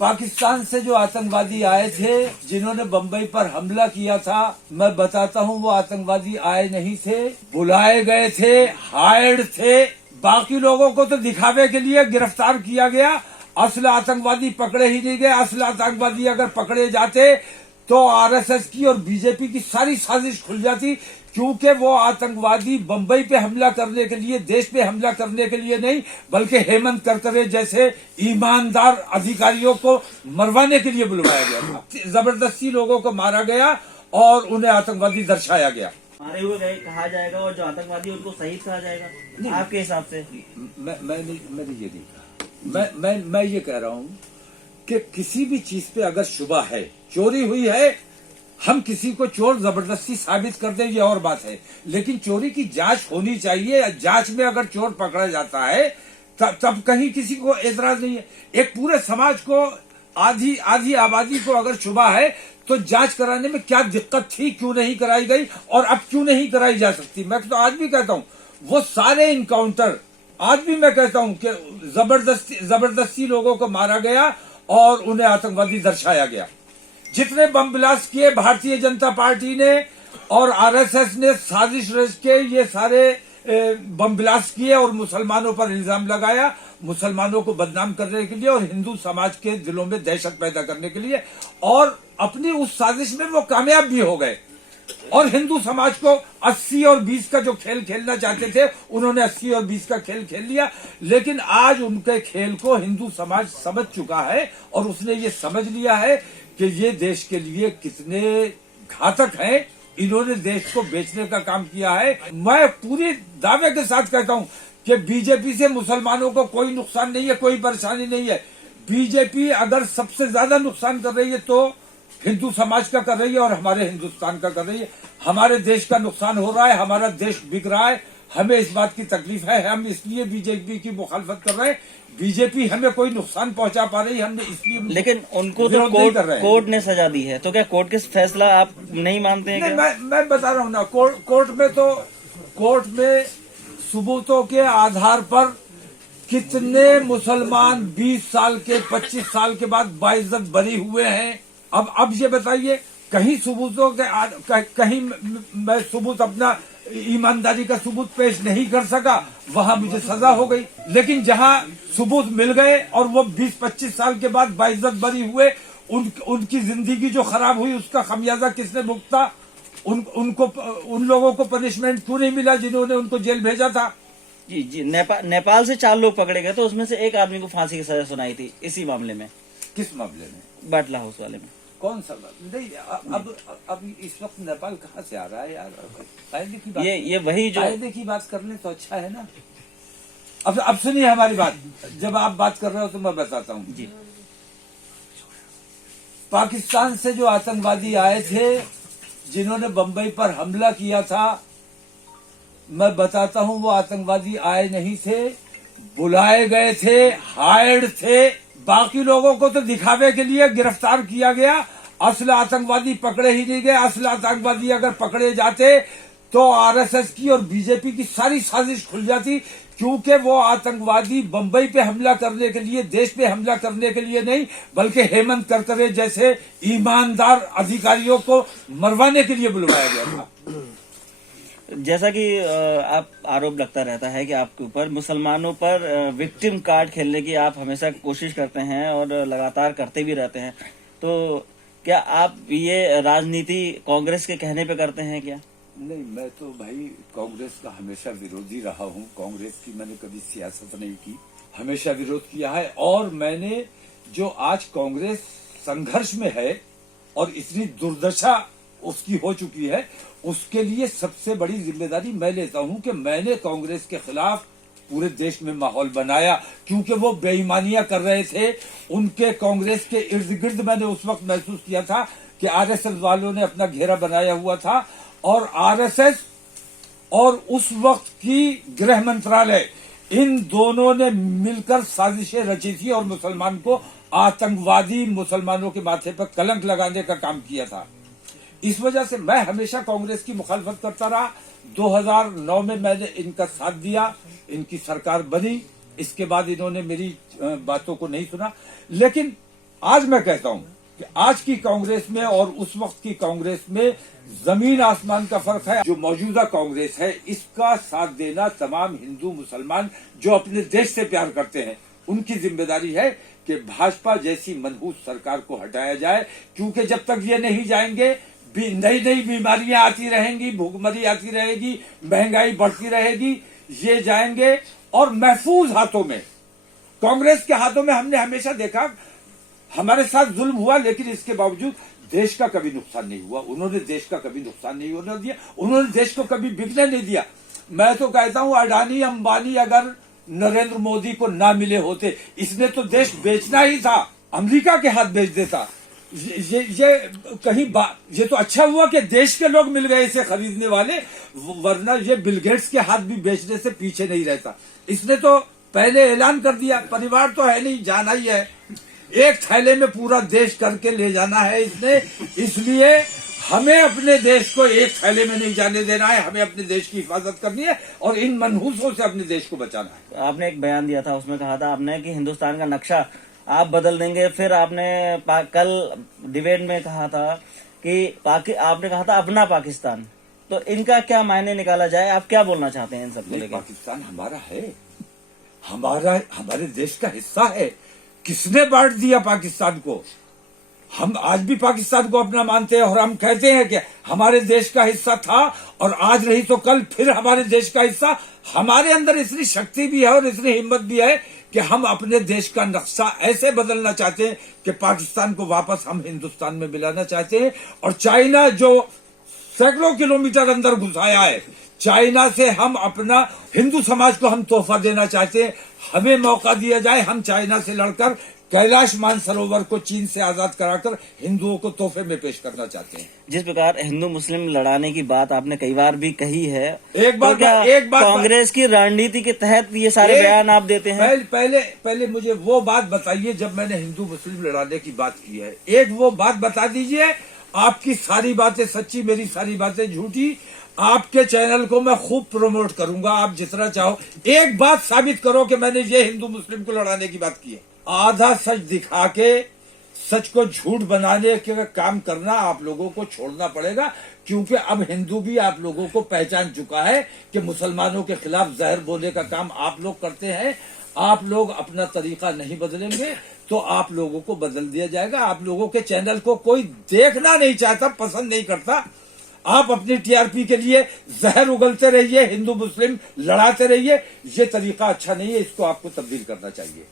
पाकिस्तान से जो आतंकवादी आए थे, जिन्होंने बंबई पर हमला किया था, मैं बताता हूँ वो आतंकवादी आए नहीं थे, बुलाए गए थे, हायर्ड थे। बाकी लोगों को तो दिखावे के लिए गिरफ्तार किया गया, असल आतंकवादी पकड़े ही नहीं गए। असल आतंकवादी अगर पकड़े जाते तो आरएसएस की और बीजेपी की सारी साजिश खुल जाती, क्योंकि वो आतंकवादी बंबई पे हमला करने के लिए, देश पे हमला करने के लिए नहीं, बल्कि हेमंत करकरे जैसे ईमानदार अधिकारियों को मरवाने के लिए बुलवाया गया था। जबरदस्ती लोगों को मारा गया और उन्हें आतंकवादी दर्शाया गया। मारे हुए गए कहा जाएगा और जो आतंकवादी उनको शहीद कहा जाएगा आपके हिसाब से? मैंने ये नहीं कहा। मैं ये कह रहा हूँ कि किसी भी चीज पे अगर शुबा है, चोरी हुई है, हम किसी को चोर जबरदस्ती साबित कर दें ये और बात है, लेकिन चोरी की जांच होनी चाहिए। जांच में अगर चोर पकड़ा जाता है तब कहीं किसी को एतराज नहीं है। एक पूरे समाज को, आधी आबादी को अगर शुबा है तो जांच कराने में क्या दिक्कत थी, क्यों नहीं कराई गई और अब क्यों नहीं कराई जा सकती। मैं तो आज भी कहता हूँ वो सारे इनकाउंटर, आज भी मैं कहता हूँ कि जबरदस्ती लोगों को मारा गया और उन्हें आतंकवादी दर्शाया गया। जितने बम ब्लास्ट किए भारतीय जनता पार्टी ने और आरएसएस ने साजिश रच के ये सारे बम ब्लास्ट किए और मुसलमानों पर इल्जाम लगाया, मुसलमानों को बदनाम करने के लिए और हिंदू समाज के दिलों में दहशत पैदा करने के लिए, और अपनी उस साजिश में वो कामयाब भी हो गए। और हिंदू समाज को 80 और 20 का जो खेल खेलना चाहते थे, उन्होंने 80 और 20 का खेल खेल लिया। लेकिन आज उनके खेल को हिंदू समाज समझ चुका है और उसने ये समझ लिया है कि ये देश के लिए कितने घातक हैं। इन्होंने देश को बेचने का काम किया है। मैं पूरी दावे के साथ कहता हूं कि बीजेपी से मुसलमानों को कोई नुकसान नहीं है, कोई परेशानी नहीं है। बीजेपी अगर सबसे ज्यादा नुकसान कर रही है तो हिंदू समाज का कर रही है और हमारे हिंदुस्तान का कर रही है। हमारे देश का नुकसान हो रहा है, हमारा देश बिक रहा है, हमें इस बात की तकलीफ है। हम इसलिए बीजेपी की मुखालफत कर रहे हैं। बीजेपी हमें कोई नुकसान पहुंचा पा रही है, हमने इसलिए, लेकिन उनको तो कोर्ट ने सजा दी है, तो क्या कोर्ट के फैसला आप नहीं मानते हैं? नहीं, मैं बता रहा हूँ ना, कोर्ट में सबूतों के आधार पर कितने मुसलमान 20 साल के, 25 साल के बाद बाइज्जत बरी हुए हैं। अब ये बताइए, कहीं सबूतों के कहीं मैं सबूत, अपना ईमानदारी का सबूत पेश नहीं कर सका, वहां मुझे सजा हो गई। लेकिन जहां सबूत मिल गए और वो 20-25 साल के बाद बाइज्जत बरी हुए, उनकी जिंदगी जो खराब हुई उसका खमियाजा किसने भुगता? उन लोगों को पनिशमेंट क्यों नहीं मिला जिन्होंने उनको जेल भेजा था? जी, नेपाल से 4 लोग पकड़े गए, तो उसमें से एक आदमी को फांसी की सजा सुनाई थी इसी मामले में। किस मामले में? बाटला हाउस वाले में। कौन सा? नहीं, अब इस वक्त नेपाल कहाँ से आ रहा है यार? कायदे की बात, ये वही जो कायदे की बात कर ले तो अच्छा है ना। अब सुनिए हमारी बात, जब आप बात कर रहे हो तो मैं बताता हूँ जी। पाकिस्तान से जो आतंकवादी आए थे, जिन्होंने बंबई पर हमला किया था, मैं बताता हूँ वो आतंकवादी आए नहीं थे, बुलाए गए थे, हायर्ड थे। बाकी लोगों को तो दिखावे के लिए गिरफ्तार किया गया, असल आतंकवादी पकड़े ही नहीं गए। असल आतंकवादी अगर पकड़े जाते तो आरएसएस की और बीजेपी की सारी साजिश खुल जाती, क्योंकि वो आतंकवादी बंबई पे हमला करने के लिए, देश पे हमला करने के लिए नहीं, बल्कि हेमंत करकरे जैसे ईमानदार अधिकारियों को मरवाने के लिए बुलवाया गया था। जैसा कि आप आरोप लगता रहता है कि आपके ऊपर मुसलमानों पर विक्टिम कार्ड खेलने की आप हमेशा कोशिश करते हैं और लगातार करते भी रहते हैं, तो क्या आप ये राजनीति कांग्रेस के कहने पे करते हैं क्या? नहीं, मैं तो भाई कांग्रेस का हमेशा विरोधी रहा हूँ। कांग्रेस की मैंने कभी सियासत नहीं की, हमेशा विरोध किया है। और मैंने जो आज कांग्रेस संघर्ष में है और इतनी दुर्दशा उसकी हो चुकी है, उसके लिए सबसे बड़ी जिम्मेदारी मैं लेता हूं कि मैंने कांग्रेस के खिलाफ पूरे देश में माहौल बनाया, क्योंकि वो बेईमानियां कर रहे थे। उनके कांग्रेस के इर्द गिर्द मैंने उस वक्त महसूस किया था कि आरएसएस वालों ने अपना घेरा बनाया हुआ था, और आरएसएस और उस वक्त की गृह मंत्रालय, इन दोनों ने मिलकर साजिशें रची थी और मुसलमान को आतंकवादी, मुसलमानों के माथे पर कलंक लगाने का काम किया था। इस वजह से मैं हमेशा कांग्रेस की मुखालफत करता रहा। 2009 में मैंने इनका साथ दिया, इनकी सरकार बनी, इसके बाद इन्होंने मेरी बातों को नहीं सुना। लेकिन आज मैं कहता हूं कि आज की कांग्रेस में और उस वक्त की कांग्रेस में जमीन आसमान का फर्क है। जो मौजूदा कांग्रेस है, इसका साथ देना तमाम हिंदू मुसलमान जो अपने देश से प्यार करते हैं, उनकी जिम्मेदारी है कि भाजपा जैसी मनहूस सरकार को हटाया जाए, क्योंकि जब तक ये नहीं जाएंगे नई नई बीमारियां आती रहेंगी, भूखमरी आती रहेगी, महंगाई बढ़ती रहेगी। ये जाएंगे और महफूज हाथों में, कांग्रेस के हाथों में हमने हमेशा देखा हमारे साथ जुल्म हुआ, लेकिन इसके बावजूद देश का कभी नुकसान नहीं हुआ। उन्होंने देश का कभी नुकसान नहीं होने दिया, उन्होंने देश को कभी बिकने नहीं दिया। मैं तो कहता हूं अडानी अंबानी अगर नरेंद्र मोदी को ना मिले होते, इसने तो देश बेचना ही था, अमेरिका के हाथ बेच देता। ये कहीं ये तो अच्छा हुआ कि देश के लोग मिल गए इसे खरीदने वाले, वरना ये बिल गेट्स के हाथ भी बेचने से पीछे नहीं रहता। इसने तो पहले ऐलान कर दिया, परिवार तो है नहीं, जाना ही है, एक थैले में पूरा देश करके ले जाना है इसने। इसलिए हमें अपने देश को एक थैले में नहीं जाने देना है, हमें अपने देश की हिफाजत करनी है और इन मनहूसों से अपने देश को बचाना है। आपने एक बयान दिया था, उसमें कहा था आपने कि हिंदुस्तान का नक्शा आप बदल देंगे। फिर आपने कल डिबेट में कहा था कि आपने कहा था अपना पाकिस्तान। तो इनका क्या मायने निकाला जाए, आप क्या बोलना चाहते हैं इन सबको लेकर? पाकिस्तान हमारा है, हमारे देश का हिस्सा है। किसने बांट दिया पाकिस्तान को? हम आज भी पाकिस्तान को अपना मानते हैं और हम कहते हैं कि हमारे देश का हिस्सा था और आज नहीं तो कल फिर हमारे देश का हिस्सा। हमारे अंदर इतनी शक्ति भी है और इतनी हिम्मत भी है कि हम अपने देश का नक्शा ऐसे बदलना चाहते हैं कि पाकिस्तान को वापस हम हिंदुस्तान में मिलाना चाहते हैं। और चाइना जो सैकड़ों किलोमीटर अंदर घुसाया है, चाइना से हम अपना हिंदू समाज को हम तोहफा देना चाहते हैं। हमें मौका दिया जाए, हम चाइना से लड़कर कैलाश मानसरोवर को चीन से आजाद कराकर हिंदुओं को तोहफे में पेश करना चाहते हैं। जिस प्रकार हिंदू मुस्लिम लड़ाने की बात आपने कई बार भी कही है, एक बार कांग्रेस की रणनीति के तहत ये सारे बयान आप देते हैं? पहले मुझे वो बात बताइए जब मैंने हिंदू मुस्लिम लड़ाने की बात की है। एक वो बात बता दीजिए, आपकी सारी बातें सच्ची, मेरी सारी बातें झूठी। आपके चैनल को मैं खूब प्रमोट करूंगा, आप जितना चाहो। एक बात साबित करो कि मैंने ये हिंदू मुस्लिम को लड़ाने की बात की है। आधा सच दिखा के सच को झूठ बनाने का काम करना आप लोगों को छोड़ना पड़ेगा, क्योंकि अब हिंदू भी आप लोगों को पहचान चुका है कि मुसलमानों के खिलाफ जहर बोलने का काम आप लोग करते हैं। आप लोग अपना तरीका नहीं बदलेंगे तो आप लोगों को बदल दिया जाएगा। आप लोगों के चैनल को कोई देखना नहीं चाहता, पसंद नहीं करता। आप अपनी टीआरपी के लिए जहर उगलते रहिए, हिंदू मुस्लिम लड़ाते रहिए। ये तरीका अच्छा नहीं है, इसको आपको तब्दील करना चाहिए।